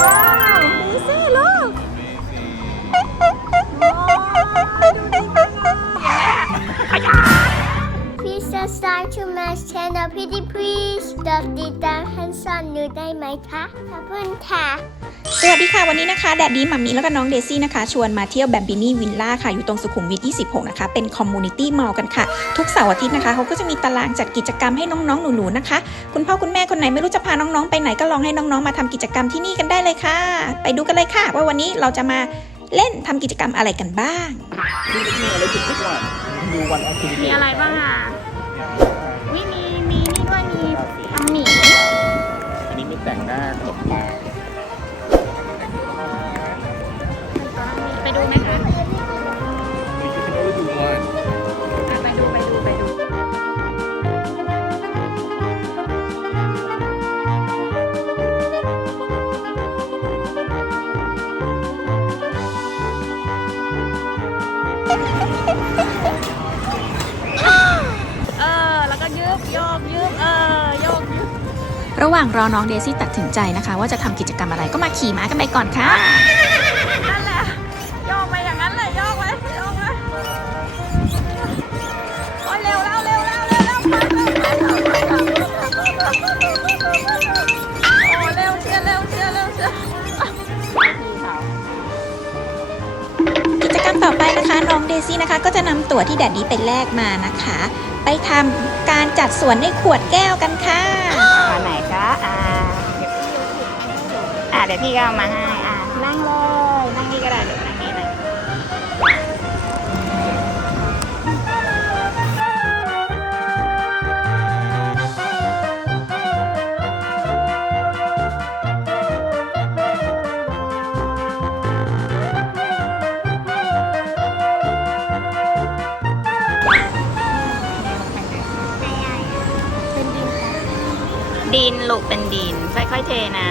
ว้าวดูสิลูกว้าวดูดีมากเลย Please subscribe to my channel pretty please กดติดตามให้ซ่อนหนูได้ไหมคะ ขอบคุณค่ะ สวัสดีค่ะ วันนี้นะคะแดดดี้มัมมี่แล้วก็น้องเดซี่นะคะ ชวนมาเที่ยวแบมบินี่วิลล่าค่ะ อยู่ตรงสุขุมวิท 26 นะคะ เป็นคอมมูนิตี้มอลล์กันค่ะ ทุกเสาร์อาทิตย์นะคะเขาก็จะมีตารางจัดกิจกรรมให้น้องๆ หนูๆ นะคะ คุณพ่อคุณแม่คนไหนไม่รู้จะพาน้องๆ ไปไหนก็ลองให้น้องๆ มาทำกิจกรรมที่นี่กันได้เลยค่ะ ไปดูกันเลยค่ะ ว่าวันนี้เราจะมาเล่นทำกิจกรรมอะไรกันบ้างมีอะไรจุดทุกวันดูวันแอคทิวิตี้มีอะไรบ้างอะ หว่างรอน้องเดซี่ตัดสินใจนะคะ ว่าจะทำกิจกรรมอะไรก็มาขี่ม้ากันไปก่อนค่ะนั่นแหละโยกไปอย่างนั้นเลยโยกไปโยกไปโอ้ยเร็วแล้วเร็วแล้วเร็วแล้วโอ้เร็วเชียร์เร็วเชียร์เร็วเชียร์กิจกรรมต่อไปนะคะน้องเดซี่นะคะ ก็จะนำตั๋วที่แดดดี้ไปแลกมานะคะ ไปทำการจัดสวนในขวดแก้วกันค่ะ อ่าเดี๋ยวพี่ก็เอามาให้อ่านั่งเลยนั่งนี่ก็ได้เดี๋ยวนั่งนี่เลยดินลูกเป็นดิน ค่อยๆเทนะ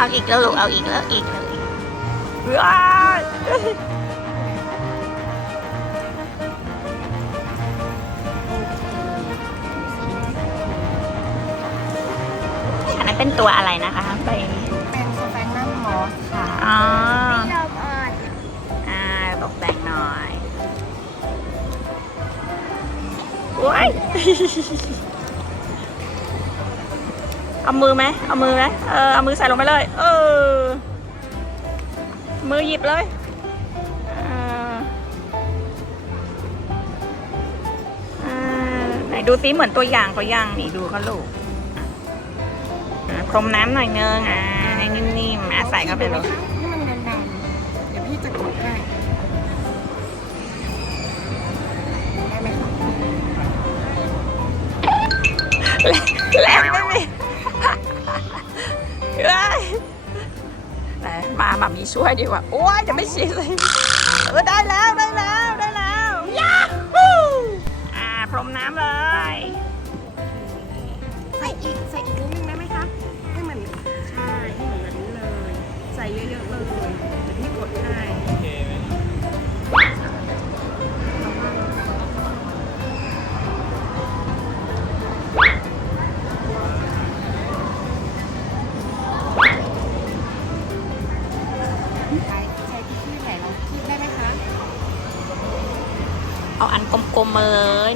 เอาอีกแล้วลูกเอาอีกแล้วอีกแล้วอีกว้ายอันนั้นเป็นตัวอะไรนะคะไปเป็นสแฟนนัมมอสค่ะอ๋อยอมอ่อนอ่าตกแต่งหน่อยว้าย เอามือไหมเอามือไหมเออเอามือใส่ลงไปเลย เออ มือหยิบเลยอ่าอ่าไหนดูซิเหมือนตัวอย่างเขายังนี่ดูเขาลูกอ่าพรมน้ำหน่อยนึงอ่าให้นิ่มๆอะใส่เข้าไปเลยนี่มันแบนๆเดี๋ยวพี่จะกดให้ได้ไหมคะแรงไม่มี เอ้ยไหนมามามีช่วยดีกว่า โอ้ยจะไม่ชินเลยเออได้แล้วได้แล้วได้แล้วยาฮูอ่าพรมน้ำเลย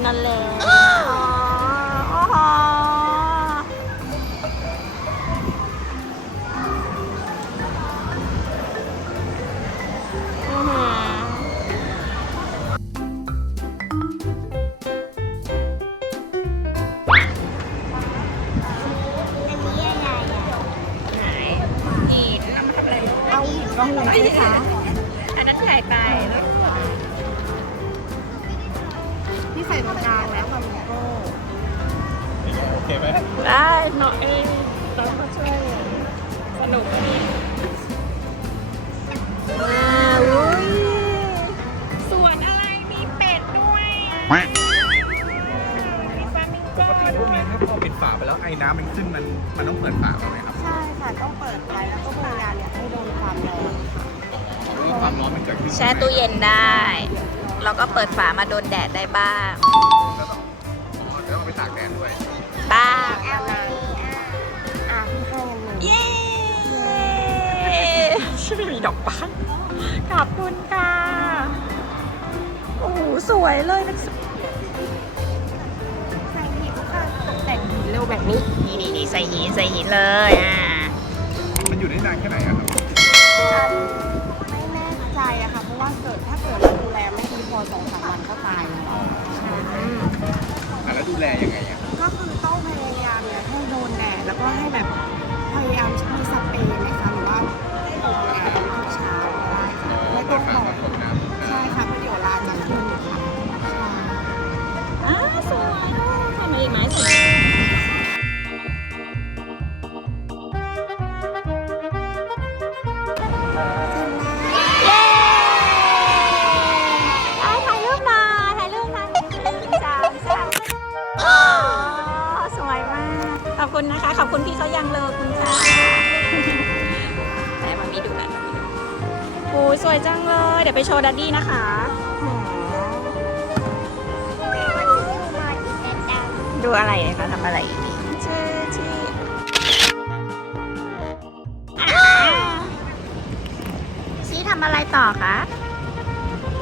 นั่นแหละ ส่ตรงกลางแล้วค่ะโลโก้โอเคไหมได้หน่อยต้องมาช่วยสนุกดีว้าวอุ๊ยสวนอะไรมีเป็ดด้วยอะมีฟลามิงโก้ปกติพวกนี้ถ้าพอปิดฝาไปแล้วไอ้น้ำมันขึ้นมันมันต้องเปิดฝาไหมครับใช่ค่ะต้องเปิดไว้แล้วก็พยายามอย่าให้โดนความร้อนค่ะเพราะว่าความแช่ตู้เย็นได้ แล้วก็เปิดฝามาโดนแดดได้บ้างแล้วต้องอ๋อแล้วเอาไปตากแดดด้วย บ้างเอาไว้อะอะพี่ให้อันหนึ่งเย้มีดอกไม้ขอบคุณค่ะโอ้โหสวยเลยนะใส่หินค่ะตกแต่งหินเร็วแบบนี้ นี่นี่นี่ใส่หินใส่หินเลยอ่ามันอยู่ได้นานแค่ไหนอะ อสองสามวันก็ตายแล้วอะแล้วดูแลยังไงอะก็คือต้องพยายามเนี่ยให้โดนแดดแล้วก็ให้แบบพยายามมีสเปรย์ไหมคะหรือว่าให้ลงน้ำทุกเช้าก็ได้ค่ะไม่ต้องฝาบ่อมายตกน้ำใช่ค่ะเพราะเดี๋ยวลาจะขึ้นค่ะใช่อ่าสวยใส่มาอีกไหมใส่เขอบคุณพี่เขายังเลยขอบคุณค่ะแต่มามีดูหน่อยมามีดูโอ้ยสวยจังเลย เดี๋ยวไปโชว์ดัดดี้นะคะอ๋อดูอะไรเนี่ยคะทำอะไรอีกชื่อชื่ออ่าชี้ทำอะไรต่อคะ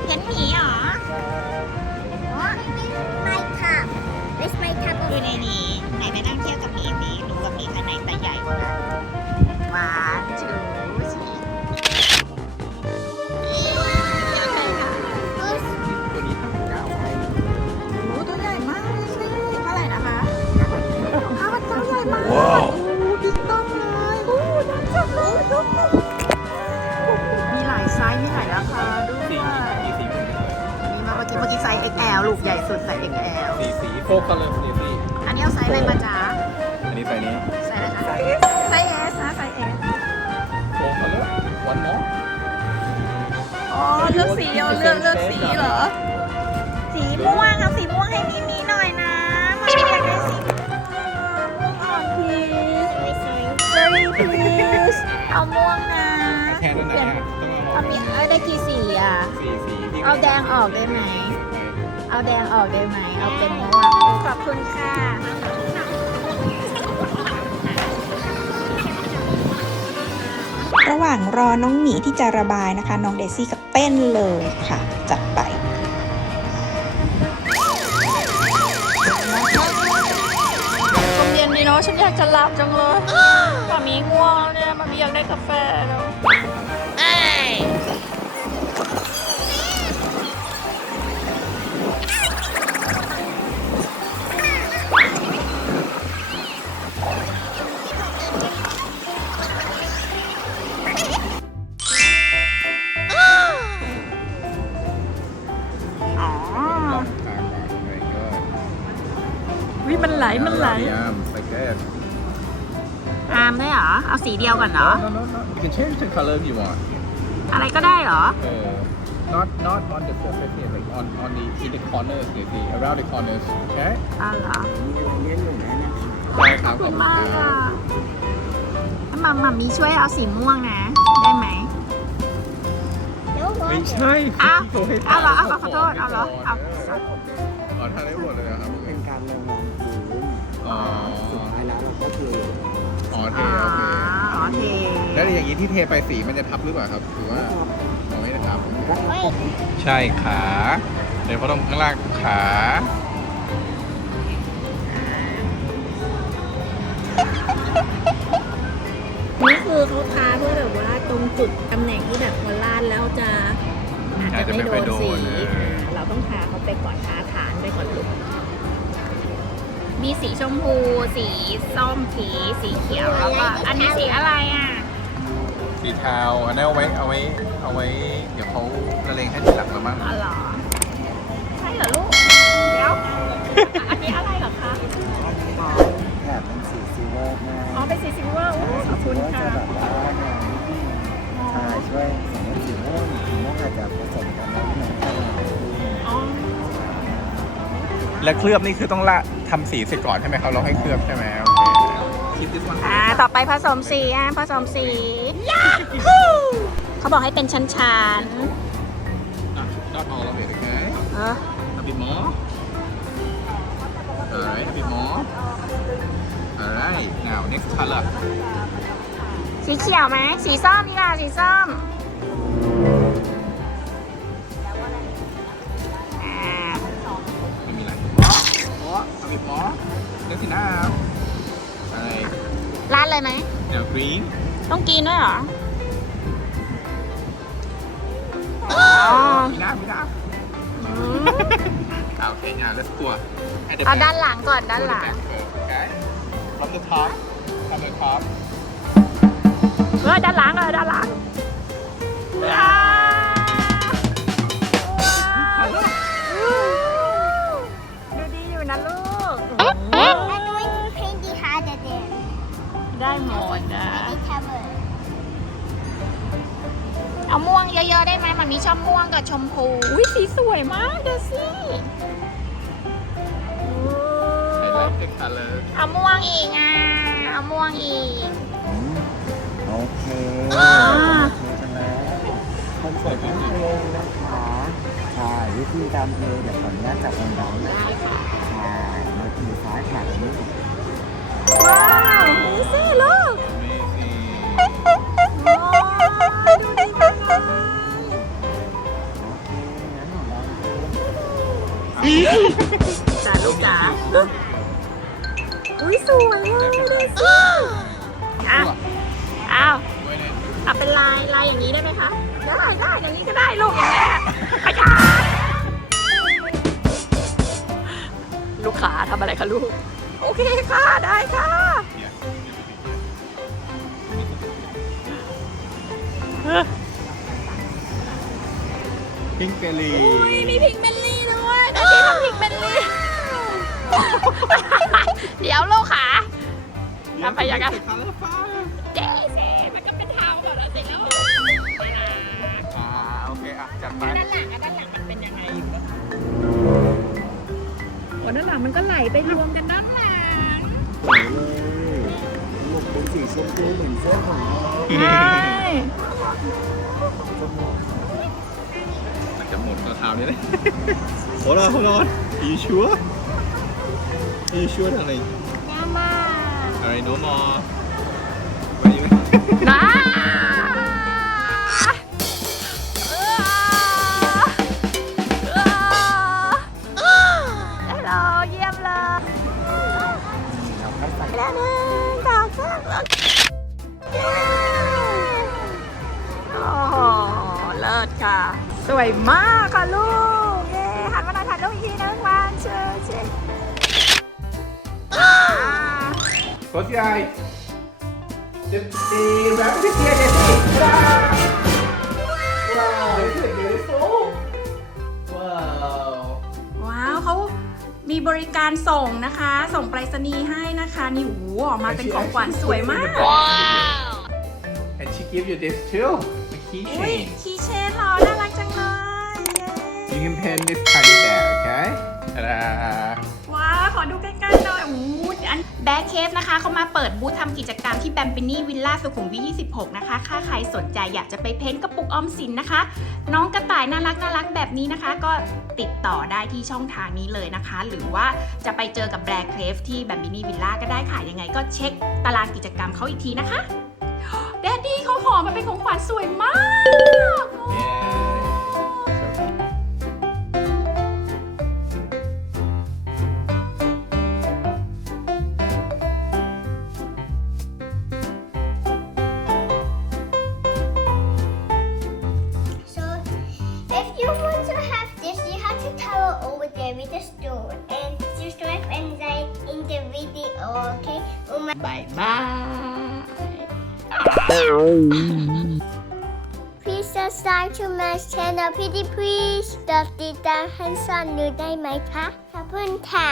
เห็นหมีเหรอไม่ค่ะ This my cup ดูในนี้ ไหนไปนั่งเที่ยวกับหมีสิดูว่าหมีข้างในแต่ใหญ่กว่ากันหวานจูสีค่ะตัวนี้ทำเก้าไว้โอ้ตัวใหญ่มากเลยสิเท่าไหร่นะคะข้าวมันเจ้าใหญ่มากว้าวบิ๊กต้องเลยโอ้น่าจังเลยดูมีหลายไซส์มีหลายราคาด้วยสีสีสีมีมาเมื่อกี้เมื่อกี้ไซส์ XL ลูกใหญ่สุดไซส์ XL สีสีโฟกัสเลยสีสี อันนี้เอาไซส์อะไรมาจ๊ะอันนี้ใส่นี้ไซส์อะไรคะไซส์ S ไซส์ S นะไซส์ S โฟกัสเลยวันมออ๋อเลือกสีเอาเลือกเลือกสีเหรอ สีม่วงเอาสีม่วงให้มีมีหน่อยนะมันอยากได้สีม่วงม่วงอ่อนพีช very please เอาม่วงนะแค่นั้นนะเนี่ยต้องเอามีเอ้ยได้กี่สีอะ สีสีที่เอาแดงออกได้ไหม เอาแดงออกได้ไหม เอาเป็นม่วงขอบคุณค่ะ ระหว่างรอน้องหมีที่จะระบายนะคะ น้องเดซี่ก็เต้นเลยค่ะ จัดไปตรงเย็นนี้เนาะฉันอยากจะหลับจังเลยมามีง่วงแล้วเนี่ยมามีอยากได้กาแฟแล้ว ไหลมันไหลยามใส่แก้วอามได้เหรอ เอาสีเดียวก่อนเหรอ no no no you can change the color if you want อะไรก็ได้เหรอเออ not not on the surface here like on on the in the corners เดี๋ยวสิ around the corners okay อ๋อเหรอใช่ครับขอบขคุอบณคุณมากครัอะบถ้ามามามีช่วยเอาสีม่วงนะ ได้ไหม ไม่ใช่อ้าวที่เขาให้เอาเหรอเอาเหรอทำขอโทษเอาเหรอเอาอ๋อทานได้หมดเลยเหรอครับ อ๋อสุดท้ายแล้วเราก็คืออ๋อเทอ๋อโอเคอ๋อเทแล้วอย่างนี้ที่เทไปสีมันจะทับหรือเปล่าครับหรือว่าอ๋อไม่ได้ทับก็ใช่ขา เดี๋ยวพอตรงข้างล่างขา นี่คือเขาทาเพื่อแบบว่าตรงจุดตำแหน่งที่แบบพอลาดแล้วจะอาจจะไม่โดนสีอ่าเราต้องทาเขาไปก่อนทาฐานไปก่อนลูก มีสีชมพู สีส้ม สี สีเขียว แล้วก็อันนี้สีอะไรอะ สีเทาอันนี้เอาไว้เอาไว้เอาไว้ เดี๋ยวเขาละเลงให้ทีหลังมาบ้างอ๋อเหรอ ใช่เหรอลูก เดี๋ยว อันนี้อะไรเหรอคะ แถบเป็นสีซิลเวอร์นะอ๋อ เป็นสีซิลเวอร์อู้ขอบคุณก็ค่ะจะแบบว่าแนวนิดนึงใช่ช่วยสมมติสีม่วงสีม่วงอาจจะผสมกันแล้วมันก็จะขึ้นอ๋อ และเคลือบนี่คือต้องละ ทำสีเสร็จก่อนใช่ไหมครับเราให้เคลือบใช่ไหมโอเคคิดดิสวันอ่าต่อไปผสมสีอะผสมสีเขาบอกให้เป็นชั้นๆ not all of it okay ฮะ a bit more alright a bit more alright now next color สีเขียวไหมสีส้มนี่ล่ะสีส้ม อ้ a bit more that's enough alright ร้านเลยไหม now green ต้องกินด้วยเหรอ อ๋อ enough enough อืม Ah, okay now let's go at the เอา back. ด้านหลังก่อนด้านหลัง Okay. From the top. From the top. เออด้านหลังเออด้านหลังว้า ได้หมดนะ The cover. เอาม่วงเยอะๆได้ไหมมันมีชอบม่วงกับชมพูอุ้ยสีสวยมากเดซี่ I like the color. เอาม่วงอีกอะเอาม่วงอีกอืมโอเคอ่าโอเคจังแล้วคนสวยต้องเพลงนะคะใช่วิธีการเพลงเดี๋ยวขออนุญาตจับดังๆนะใช่มือถือซ้ายขวามือว้าว โอเคค่ะ ได้ค่ะ Pink belly. อุ้ยมีพิงเบลลี่ด้วยนาทีทำพิงเบลลี่ เดี๋ยวลูกขาทำไปอย่างนั้น The color fire. เจ๊สิมันก็เป็นเทาแบบนั้นสิลูกอ่าโอเคอะจัดไปด้านหลังอะ โอ้ด้านหลังมันก็ไหลไปรวมกันด้านหลังสวยเลยลูกเป็นสีชมพูเหมือนเสื้อของน้องใช่จมูกมันจะหมดตัวเท้านี้เลย Hold on hold on Are you sure Are you sure ทำอะไร Mama. Alright no more วยมากค่ะลูก เย้หันมาหน่อยถ่ายรูปอีกทีนึงวันเชิญเชิญอ่า Close your eyes The the rabbit is here Jessie Wow Wow This is beautiful Wow ว้าวเขามีบริการส่งนะคะ ส่งไปรษณีย์ให้นะคะนี่โอ้โหออกมาเป็นของขวัญสวยมาก And she give you this too the keychain You can pin this tiny bear okay Ta-da ว้าขอดูใกล้ๆหน่อยโอ้อันแบ็คเคฟนะคะเขามาเปิดบูธทำกิจกรรมที่แบมปินี่วิลล่าสุขุมวิท 26 นะคะถ้าใครสนใจอยากจะไปเพ้นกระปุกออมสินนะคะ น้องกระต่ายน่ารักน่ารักแบบนี้นะคะ ก็ติดต่อได้ที่ช่องทางนี้เลยนะคะ หรือว่าจะไปเจอกับแบร์เคฟที่แบมบินี่วิลล่าก็ได้ค่ะ ยังไงก็เช็คตารางกิจกรรมเขาอีกทีนะคะ แดดดี้เขาหอมมาเป็นของขวัญสวยมาก with a stone and subscribe and like in the video, okay? Oh my บายบาย Please subscribe to my channel, pretty please กดติดตามให้ซ่อนดูได้ไหมคะขอบคุณค่ะ